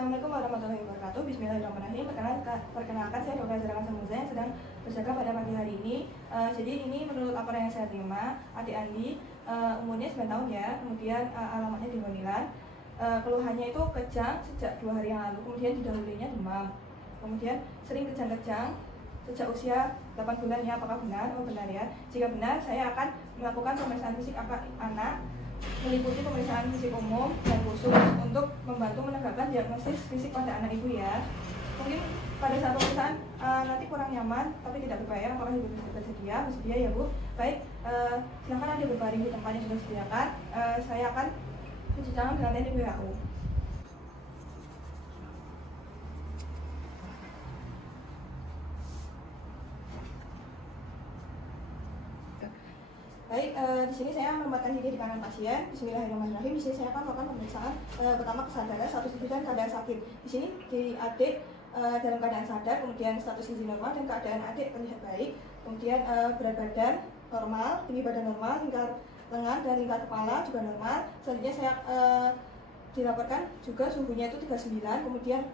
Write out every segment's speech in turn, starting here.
Assalamualaikum warahmatullahi wabarakatuh. Bismillahirrahmanirrahim. Perkenalkan saya Dr. Zahra Samudza yang sedang berjaga pada pagi hari ini. Jadi ini menurut laporan yang saya terima, adik Andi umurnya 9 tahun ya. Kemudian alamatnya di Bonilan. Keluhannya itu kejang sejak 2 hari yang lalu. Kemudian didahulinya demam. Kemudian sering kejang-kejang sejak usia 8 bulan ya. Apakah benar? Oh benar ya. Jika benar, saya akan melakukan pemeriksaan fisik anak, meliputi pemeriksaan fisik umum dan khusus untuk membantu menegakkan diagnosis fisik pada anak ibu ya. Mungkin pada saat pemeriksaan nanti kurang nyaman tapi tidak berbahaya. Apakah ibu bisa bersedia? Bersedia ya Bu. Baik, silahkan Anda berbaring di tempat yang sudah disediakan. Saya akan cuci tangan dengan teknik WHO. Baik, di sini saya menempatkan gigi di kanan pasien. Bismillahirrahmanirrahim. Di sini saya akan melakukan pemeriksaan pertama kesadaran, status gizi dan keadaan sakit. Di sini di adik dalam keadaan sadar, kemudian status gizi normal dan keadaan adik terlihat baik. Kemudian berat badan normal, tinggi badan normal, lingkar lengan dan lingkar kepala juga normal. Selanjutnya saya dilaporkan juga suhunya itu 39, kemudian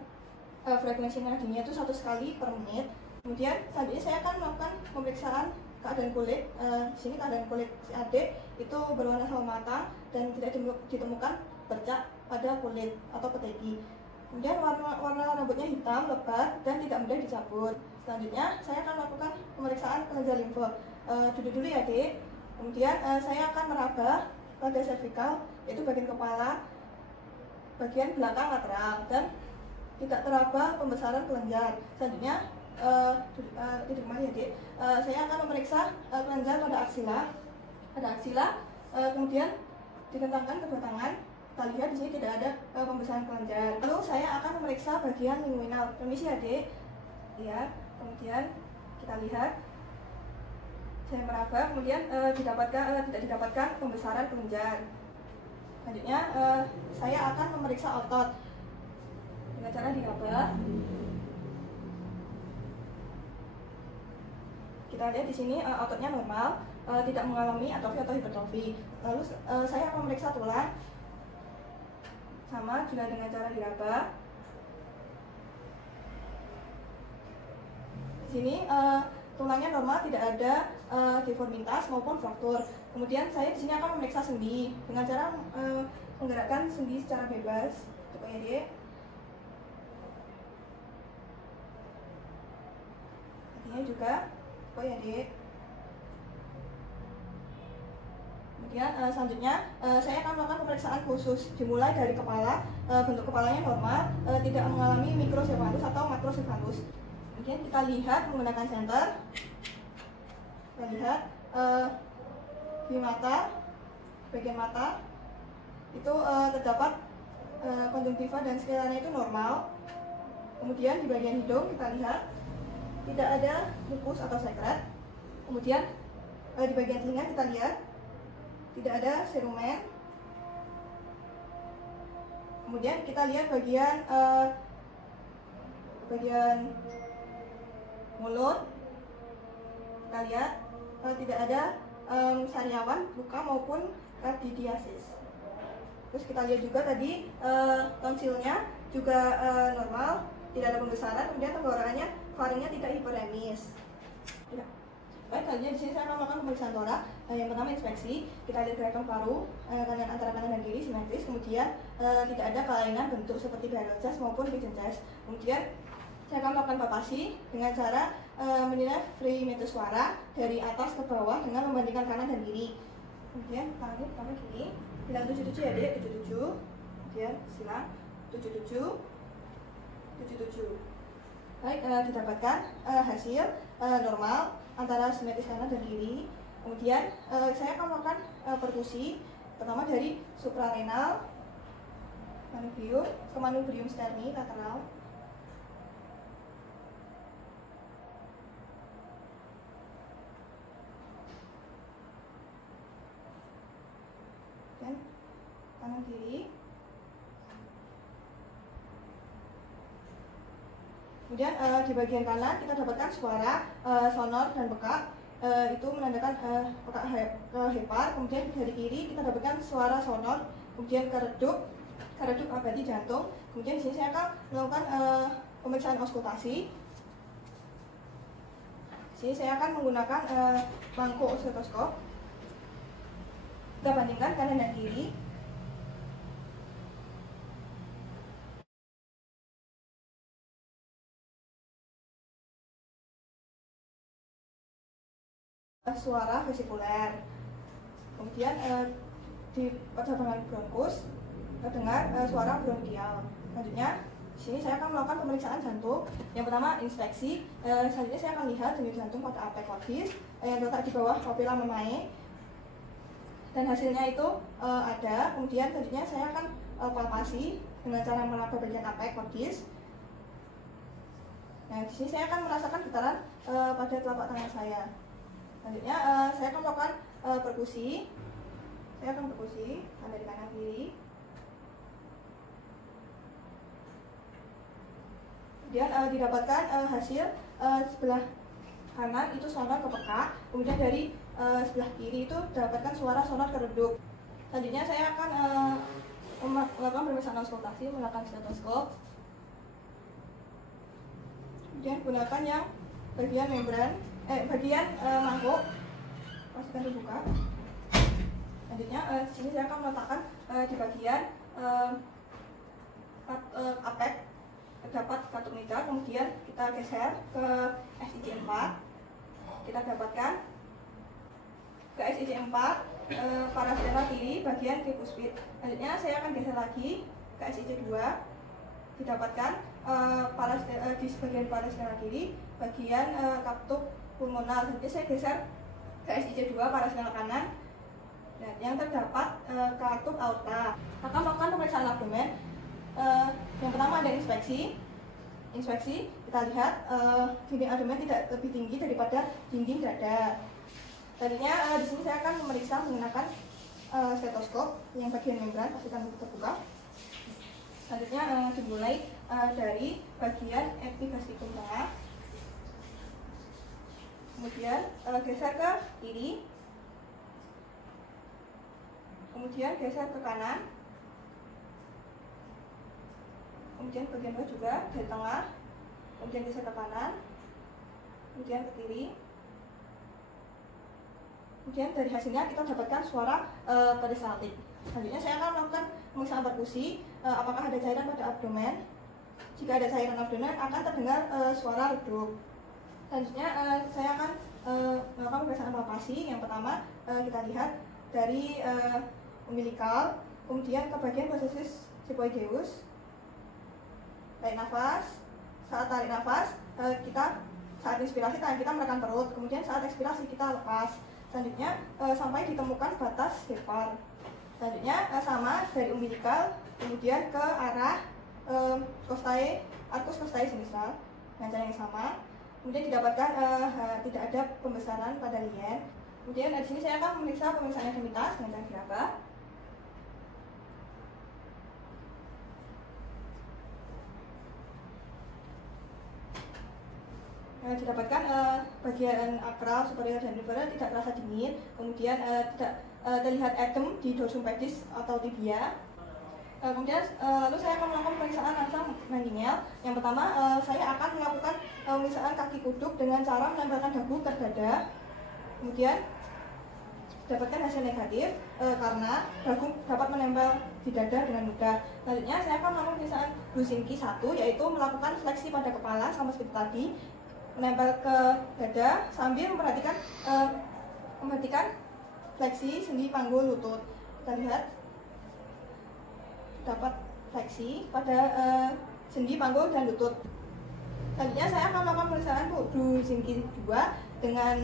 frekuensi nadinya itu 1 kali per menit. Kemudian selanjutnya saya akan melakukan pemeriksaan keadaan kulit. Di sini keadaan kulit si adik itu berwarna sawo mata dan tidak ditemukan bercak pada kulit atau peteki. Kemudian warna rambutnya hitam, lebat dan tidak mudah dicabut. Selanjutnya saya akan melakukan pemeriksaan kelenjar limfe. Duduk dulu ya Dek. Kemudian saya akan meraba pada servikal, yaitu bagian kepala, bagian belakang lateral, dan tidak teraba pembesaran kelenjar. Selanjutnya duduk kembali ya Dek. Saya akan memeriksa kelenjar pada aksila, kemudian ditentangkan kedua tangan. Kita lihat di sini tidak ada pembesaran kelenjar. Lalu saya akan memeriksa bagian linguinal. Permisi ya Dek. Ya, kemudian kita lihat. Saya meraba, kemudian tidak didapatkan pembesaran kelenjar. Selanjutnya saya akan memeriksa otot dengan cara diraba. Kita lihat di sini ototnya normal, tidak mengalami atrofi atau hipertrofi. Lalu saya akan memeriksa tulang, sama juga dengan cara diraba. Di sini tulangnya normal, tidak ada deformitas maupun fraktur. Kemudian saya di sini akan memeriksa sendi dengan cara menggerakkan sendi secara bebas. Coba ya Dek. Kakinya juga. Oh ya Dek. Kemudian selanjutnya saya akan melakukan pemeriksaan khusus, dimulai dari kepala. Bentuk kepalanya normal, tidak mengalami mikrosefalus atau makrosefalus. Kemudian kita lihat menggunakan senter. Kita lihat di mata, bagian mata itu terdapat konjungtiva dan sklera itu normal. Kemudian di bagian hidung kita lihat tidak ada mukus atau sekret. Kemudian di bagian telinga kita lihat tidak ada serumen. Kemudian kita lihat bagian mulut, kita lihat tidak ada sariawan, luka maupun kardidiasis. Terus kita lihat juga tadi tonsilnya juga normal, tidak ada pembesaran. Kemudian tenggorokannya, faringnya tidak hiperemis. Ya. Baik, selanjutnya di sini saya akan melakukan pemeriksaan torak. Yang pertama inspeksi, kita lihat gerakan paru antara kanan dan kiri simetris. Kemudian tidak ada kelainan bentuk seperti barrel chest maupun pigeon chest. Kemudian saya akan melakukan palpasi dengan cara menilai frequency suara dari atas ke bawah dengan membandingkan kanan dan kiri. Kemudian tangannya pertama gini, bilang 77 ya Dek, 77. Kemudian silang 77. Baik, didapatkan hasil normal antara simetris kanan dan kiri. Kemudian saya akan melakukan perkusi pertama dari suprarenal manubrium ke manubrium sterni lateral. Dan kanan kiri. Kemudian di bagian kanan kita dapatkan suara sonor dan bekak, itu menandakan bekak hepar. Kemudian dari kiri kita dapatkan suara sonor, kemudian keredup abadi jantung. Kemudian di sini saya akan melakukan pemeriksaan auskultasi. Di sini saya akan menggunakan mangkuk stetoskop. Kita bandingkan kanan dan kiri. Suara vesikuler. Kemudian di percabangan bronkus terdengar suara bronkial. Selanjutnya di sini saya akan melakukan pemeriksaan jantung. Yang pertama inspeksi. Selanjutnya saya akan lihat denyut jantung pada apek cordis yang terletak di bawah papilla mamae. Dan hasilnya itu ada. Kemudian selanjutnya saya akan palpasi dengan cara meraba bagian apek cordis. Nah, di sini saya akan merasakan getaran pada telapak tangan saya. Selanjutnya saya akan melakukan perkusi. Saya akan perkusi dari kanan kiri. Kemudian didapatkan hasil sebelah kanan itu sonor ke peka, kemudian dari sebelah kiri itu didapatkan suara sonor ke redup. Selanjutnya saya akan melakukan pemeriksaan auskultasi menggunakan stetoskop. Kemudian gunakan yang bagian membran, mangkuk, pastikan dibuka. Selanjutnya di sini saya akan meletakkan di bagian apek terdapat katup nikel, kemudian kita geser ke SIC 4. Kita dapatkan ke SIC 4 parasternal kiri bagian tricuspid. Selanjutnya saya akan geser lagi ke SIC 2. Didapatkan di bagian parasternal kiri bagian katup pulmonal. Selanjutnya saya geser ke SIC 2 parasternal kanan. Dan yang terdapat katup aorta. Akan melakukan pemeriksaan abdomen. Yang pertama ada inspeksi. Kita lihat dinding abdomen tidak lebih tinggi daripada dinding dada. Tadinya di sini saya akan memeriksa menggunakan stetoskop yang bagian membran, pastikan terbuka. Selanjutnya dimulai dari bagian epigastриkum tengah. Kemudian geser ke kiri. Kemudian geser ke kanan. Kemudian bagian bawah juga dari tengah, kemudian geser ke kanan, kemudian ke kiri. Kemudian dari hasilnya kita dapatkan suara peristaltik. Selanjutnya saya akan melakukan pemeriksaan perkusi, apakah ada cairan pada abdomen. Jika ada cairan abdomen akan terdengar suara redup. Selanjutnya saya akan melakukan pemeriksaan palpasi. Yang pertama kita lihat dari umbilikal, kemudian ke bagian prosesus sifoideus. Tarik nafas. Saat tarik nafas, saat inspirasi tangan kita menekan perut, kemudian saat ekspirasi kita lepas. Selanjutnya sampai ditemukan batas hepar. Selanjutnya sama dari umbilikal, kemudian ke arah arcus costae sinistra dengan cara yang sama. Kemudian didapatkan tidak ada pembesaran pada lien. Kemudian di sini saya akan memeriksa pemeriksaan ekstremitas dengan cara diraba. Didapatkan bagian akral, superior dan inferior tidak terasa dingin, kemudian tidak terlihat edem di dorsum pedis atau tibia. Kemudian lalu saya akan melakukan pemeriksaan langsung manual. Yang pertama saya akan melakukan pemeriksaan kaki kuduk dengan cara menempelkan dagu ke dada. Kemudian dapatkan hasil negatif karena dagu dapat menempel di dada dengan mudah. Selanjutnya saya akan melakukan pemeriksaan Buczynski 1, yaitu melakukan fleksi pada kepala sama seperti tadi, menempel ke dada sambil memperhatikan fleksi sendi panggul lutut. Kita lihat dapat fleksi pada sendi panggul dan lutut. Selanjutnya saya akan melakukan pemeriksaan Buczynski 2 dengan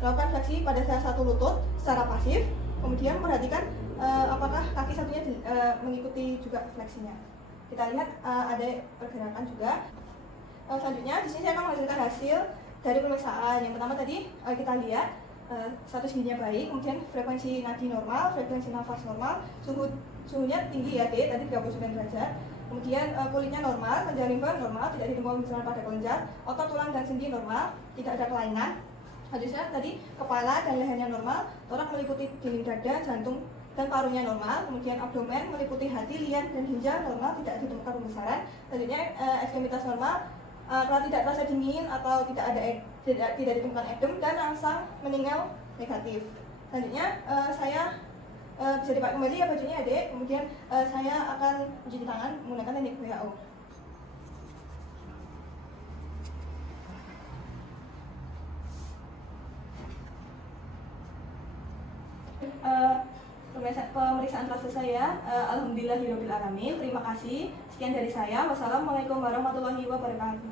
melakukan fleksi pada salah satu lutut secara pasif, kemudian memperhatikan apakah kaki satunya mengikuti juga fleksinya. Kita lihat ada pergerakan juga. Selanjutnya di sini saya akan menghasilkan hasil dari pemeriksaan. Yang pertama tadi kita lihat status gizinya baik, kemudian frekuensi nadi normal, frekuensi nafas normal, suhunya tinggi ya, D tadi 39 derajat. Kemudian kulitnya normal, kelenjar limpa normal, tidak ditemukan gejala pada kelenjar, otot tulang dan sendi normal, tidak ada kelainan. Selanjutnya tadi kepala dan lehernya normal, torak meliputi dinding dada, jantung dan parunya normal. Kemudian abdomen meliputi hati, liang, dan ginjal normal, tidak ditemukan pembesaran. Selanjutnya ekstremitas normal, kalau tidak terasa dingin atau tidak ditemukan edem, dan rangsang meninggal negatif. Selanjutnya saya bisa dipakai kembali ya bajunya adik. Kemudian saya akan mencuci tangan menggunakan teknik WHO. Pemeriksaan telah selesai ya. Alhamdulillahirobbilalamin. Terima kasih. Sekian dari saya. Wassalamualaikum warahmatullahi wabarakatuh.